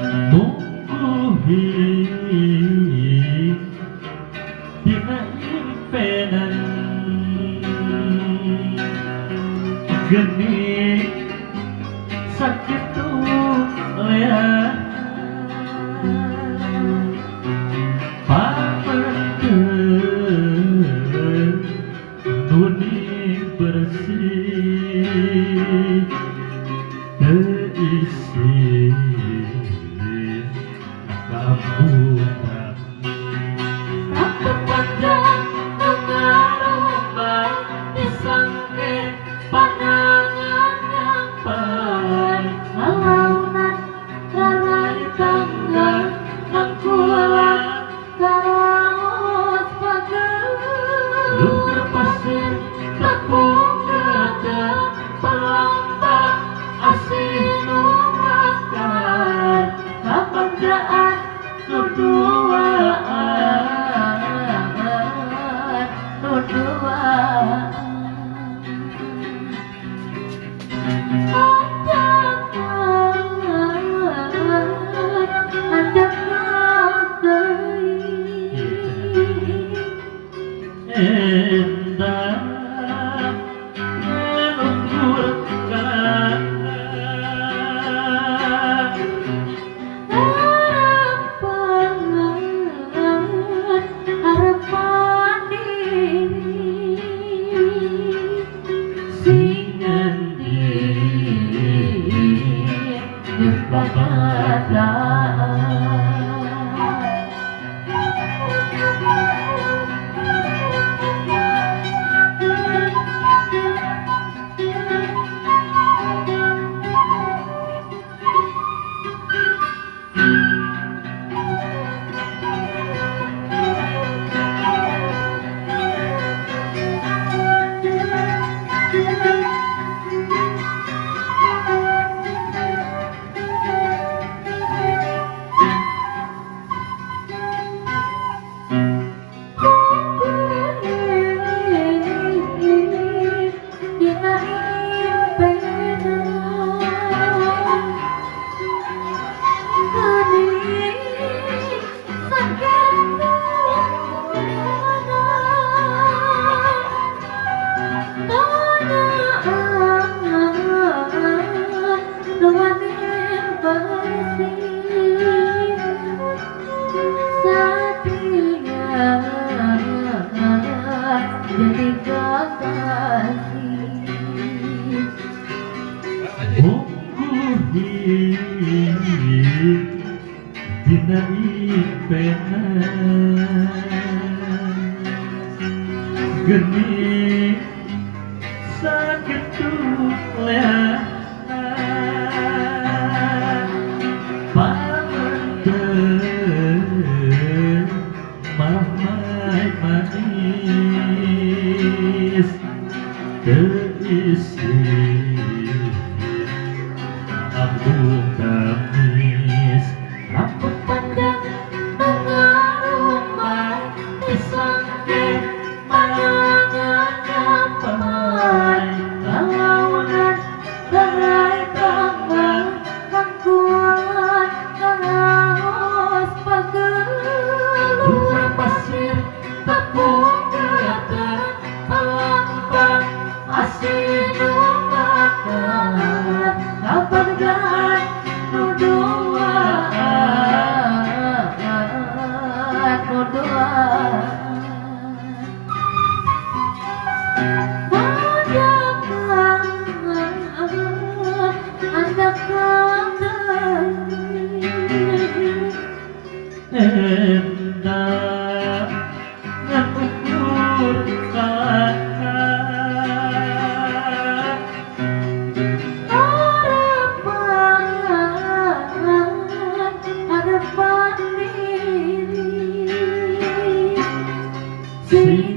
mungkuhi dina impenan geni sakit lea pamekeun nuni bersih terisi kabutan apa panjang mengarombak disangke pandangan yang baik Alaunan larai tangga nang kuat karaos pagel lumpur pasir tepung gada pelambang asih numakar kabanggaan nuduaan nuduaan endah ngelungkur kalah harapan diri singan diri jadi kekasih mungkuhi dina impenan geni sakit lea pamekeun mamai manis terisi ambung kamis apa pandang mengarumai disangke pandangan yang baik alaunan larai tangga nang kuat karaos pagel lumpur pasir tepung gada pelambang asih numakar kabanggaan nuduaan nuduaan endah ngelungkur kalah harapan diri sing